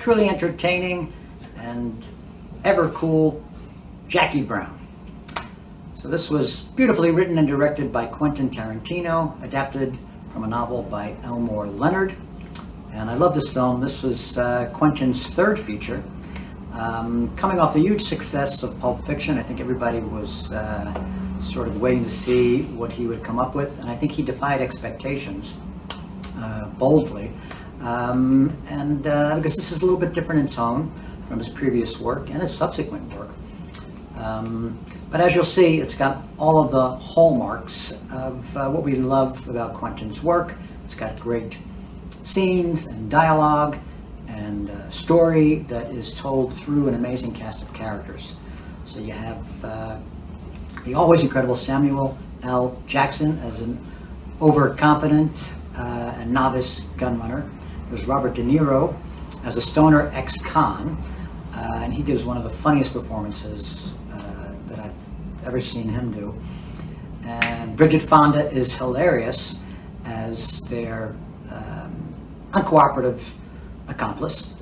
truly entertaining and ever cool Jackie Brown. So this was beautifully written and directed by Quentin Tarantino, adapted from a novel by Elmore Leonard. And I love this film. This was Quentin's third feature. Coming off the huge success of Pulp Fiction, I think everybody was sort of waiting to see what he would come up with. And I think he defied expectations boldly. Because this is a little bit different in tone from his previous work and his subsequent work. But as you'll see, it's got all of the hallmarks of what we love about Quentin's work. It's got great scenes and dialogue and a story that is told through an amazing cast of characters. So you have the always incredible Samuel L. Jackson as an overconfident and novice gunrunner. There's Robert De Niro as a stoner ex-con, and he gives one of the funniest performances that I've ever seen him do. And Bridget Fonda is hilarious as their uncooperative accomplice.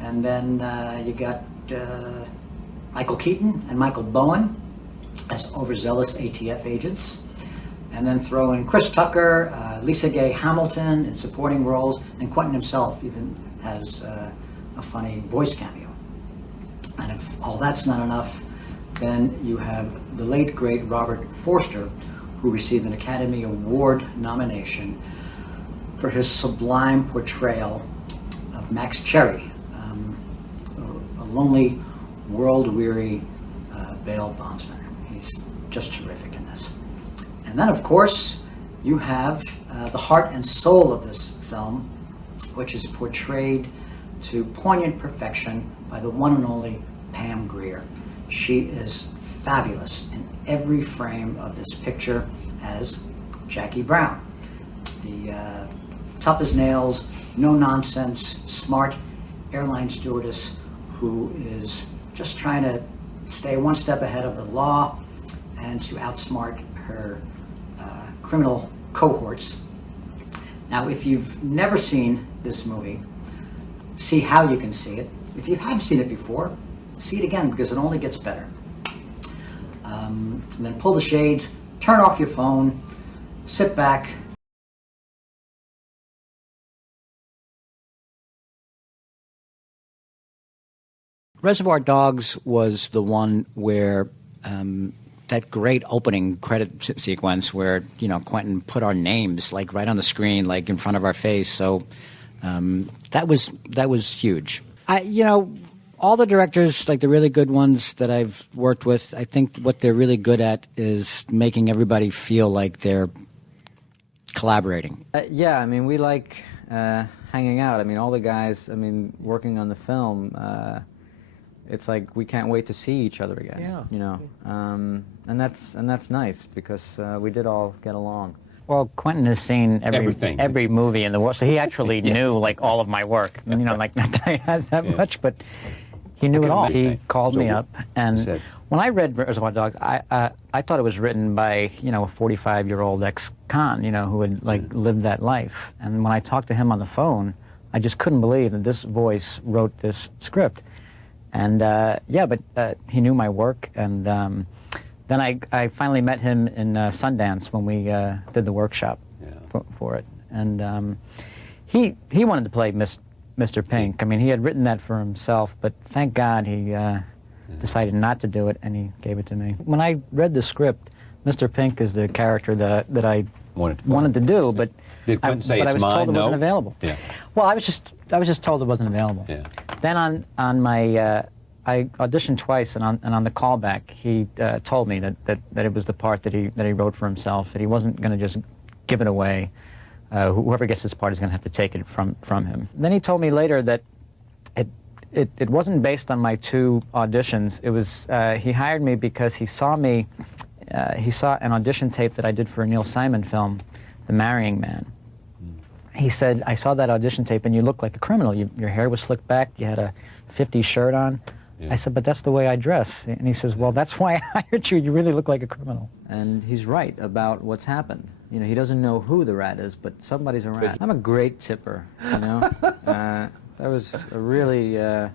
And then you got Michael Keaton and Michael Bowen as overzealous ATF agents. And then throw in Chris Tucker, Lisa Gay Hamilton in supporting roles, and Quentin himself even has a funny voice cameo. And if all that's not enough, then you have the late, great Robert Forster, who received an Academy Award nomination for his sublime portrayal of Max Cherry, a lonely, world-weary bail bondsman. He's just terrific in this. And then, of course, you have the heart and soul of this film, which is portrayed to poignant perfection by the one and only Pam Grier. She is fabulous in every frame of this picture as Jackie Brown. The tough as nails, no nonsense, smart airline stewardess who is just trying to stay one step ahead of the law and to outsmart her criminal cohorts. Now, if you've never seen this movie, see how you can see it. If you have seen it before, see it again, because it only gets better. And then pull the shades, turn off your phone, sit back. Reservoir Dogs was the one where that great opening credit sequence where, you know, Quentin put our names like right on the screen, like in front of our face. So that was huge. All the directors, like the really good ones that I've worked with, I think what they're really good at is making everybody feel like they're collaborating. Yeah, I mean, we like hanging out. I mean, all the guys, working on the film, it's like we can't wait to see each other again. Yeah. You know, and that's nice because we did all get along. Well, Quentin has seen every movie in the world, so he actually Yes. knew like all of my work. You know, like not that I had that much, but he knew it all. He called me up, and when I read Reservoir Dogs, I thought it was written by, you know, a 45-year-old ex-con, you know, who had like lived that life. And when I talked to him on the phone, I just couldn't believe that this voice wrote this script. And but he knew my work, and then I finally met him in Sundance when we did the workshop for it. And he wanted to play Mr. Pink. I mean, he had written that for himself, but thank God he decided not to do it, and he gave it to me. When I read the script, Mr. Pink is the character that I wanted to do, but Did Quentin say but it's I was mine? told it wasn't available. Yeah. Well, I was just told it wasn't available. Yeah. Then on my I auditioned twice, and on the callback, he told me that it was the part that he wrote for himself, that he wasn't going to just give it away. Whoever gets this part is going to have to take it from him. Then he told me later that it wasn't based on my two auditions. It was he hired me because he saw an audition tape that I did for a Neil Simon film, The Marrying Man. He said, I saw that audition tape and you looked like a criminal. Your hair was slicked back, you had a 50s shirt on. Yeah. I said, but that's the way I dress. And he says, well, that's why I hired you. You really look like a criminal. And he's right about what's happened. You know, he doesn't know who the rat is, but somebody's a rat. I'm a great tipper, you know. That was a really that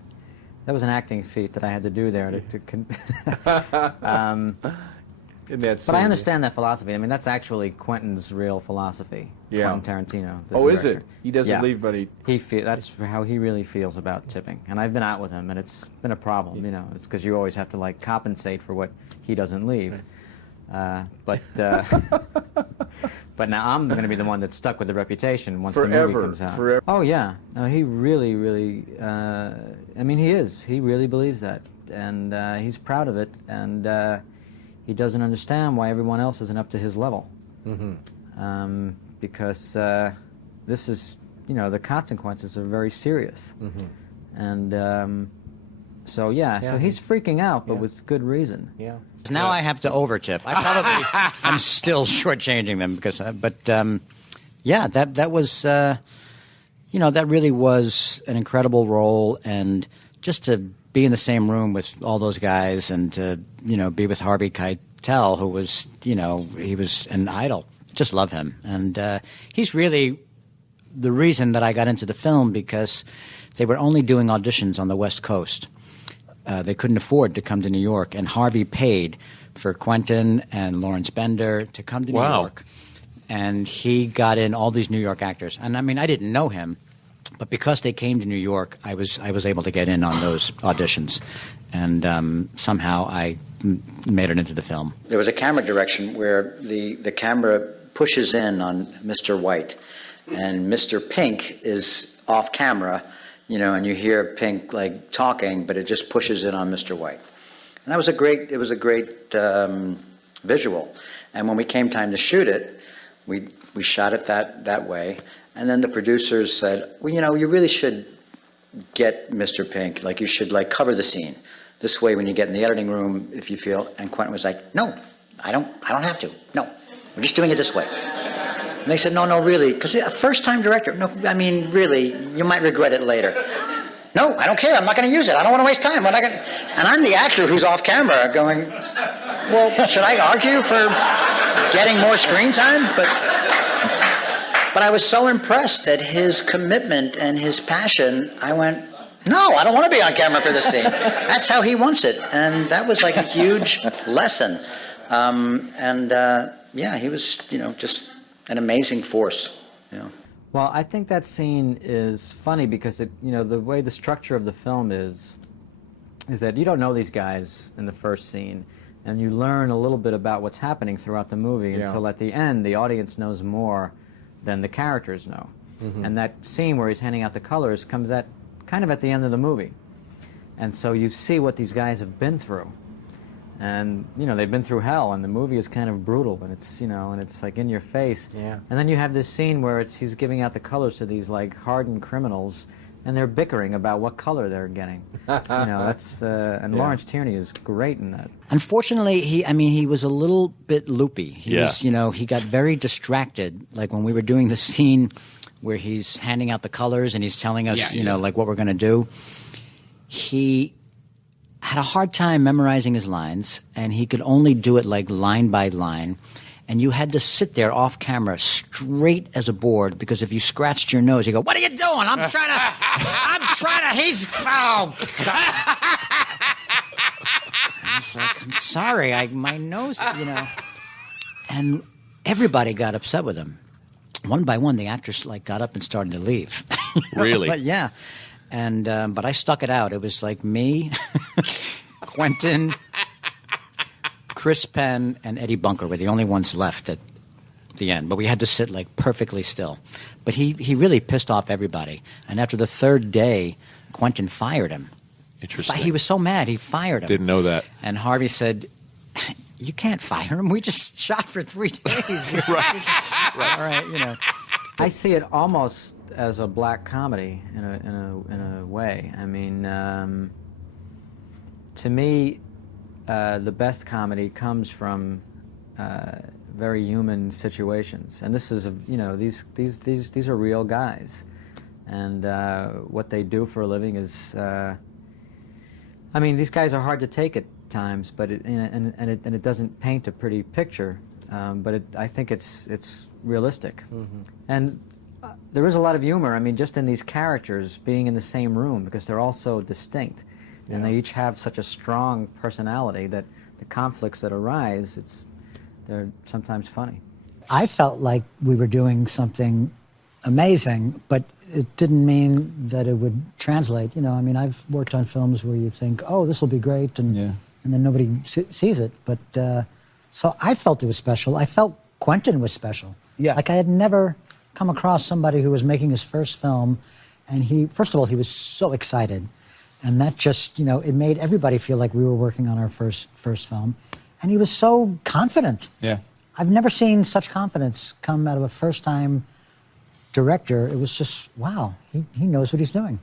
was an acting feat that I had to do there. In that But I scene, understand that philosophy. I mean, that's actually Quentin's real philosophy. Yeah. Quentin Tarantino. The Oh, is director. it? He doesn't leave, but that's how he really feels about tipping. And I've been out with him, and it's been a problem. You know, it's because you always have to like compensate for what he doesn't leave. But now I'm going to be the one that's stuck with the reputation once the movie comes out. Forever. Oh yeah, no, he really, really. I mean, he is. He really believes that, and he's proud of it, and he doesn't understand why everyone else isn't up to his level. Mm-hmm. Because this is, you know, the consequences are very serious, and so yeah, so he's freaking out, but with good reason. Yeah. Now I have to overtip. I'm still shortchanging them because, yeah, that was, you know, that really was an incredible role, and just to be in the same room with all those guys, and to, you know, be with Harvey Keitel, who was, you know, he was an idol. Just love him, and he's really the reason that I got into the film, because they were only doing auditions on the West Coast. They couldn't afford to come to New York, and Harvey paid for Quentin and Lawrence Bender to come to New York. And he got in all these New York actors. And I mean, I didn't know him, but because they came to New York, I was able to get in on those auditions. And somehow I made it into the film. There was a camera direction where the camera pushes in on Mr. White, and Mr. Pink is off camera, you know, and you hear Pink like talking, but it just pushes in on Mr. White. And that was a great visual. And when we came time to shoot it, we shot it that way. And then the producers said, well, you know, you really should get Mr. Pink, like you should like cover the scene. This way when you get in the editing room, if you feel, and Quentin was like, no, I don't have to. No, we're just doing it this way. And they said, no, really, because a first-time director, no, I mean, really, you might regret it later. No, I don't care, I'm not going to use it, I don't want to waste time. And I'm the actor who's off camera going, well, should I argue for getting more screen time? But I was so impressed at his commitment and his passion, I went, no, I don't want to be on camera for this scene. That's how he wants it. And that was like a huge lesson. Yeah, he was, you know, just an amazing force, you know. Well, I think that scene is funny because it, you know, the way the structure of the film is that you don't know these guys in the first scene, and you learn a little bit about what's happening throughout the movie until at the end the audience knows more than the characters know. Mm-hmm. And that scene where he's handing out the colors comes at kind of at the end of the movie. And so you see what these guys have been through. And, you know, they've been through hell, and the movie is kind of brutal, and it's, you know, and it's like in your face. Yeah. And then you have this scene where he's giving out the colors to these, like, hardened criminals, and they're bickering about what color they're getting. You know, that's, and Lawrence Tierney is great in that. Unfortunately, he was a little bit loopy. He was, you know, he got very distracted, like when we were doing the scene where he's handing out the colors and he's telling us, you know, like what we're going to do. He had a hard time memorizing his lines, and he could only do it like line by line. And you had to sit there off camera straight as a board, because if you scratched your nose, you go, what are you doing? I'm trying to, he's, oh, God. I was like, I'm sorry, my nose, you know. And everybody got upset with him. One by one, the actors like got up and started to leave. Really? But yeah. And but I stuck it out. It was like me, Quentin, Chris Penn, and Eddie Bunker were the only ones left at the end. But we had to sit like perfectly still. But he really pissed off everybody. And after the third day, Quentin fired him. Interesting. He was so mad, he fired him. Didn't know that. And Harvey said, you can't fire him. We just shot for 3 days. Right. All right, you know. I see it almost as a black comedy in a way. I mean, to me, the best comedy comes from very human situations, and this is you know, these are real guys, and what they do for a living is. I mean, these guys are hard to take at times, but it doesn't paint a pretty picture. But I think it's realistic. Mm-hmm. And there is a lot of humor. I mean, just in these characters being in the same room because they're all so distinct, and they each have such a strong personality that the conflicts that arise, they're sometimes funny. I felt like we were doing something amazing, but it didn't mean that it would translate. You know, I mean, I've worked on films where you think, oh, this will be great, and then nobody sees it. But so I felt it was special. I felt Quentin was special. Yeah. Like I had never come across somebody who was making his first film, and he, first of all, he was so excited, and that just, you know, it made everybody feel like we were working on our first film, and he was so confident. Yeah. I've never seen such confidence come out of a first-time director. It was just, wow, he knows what he's doing.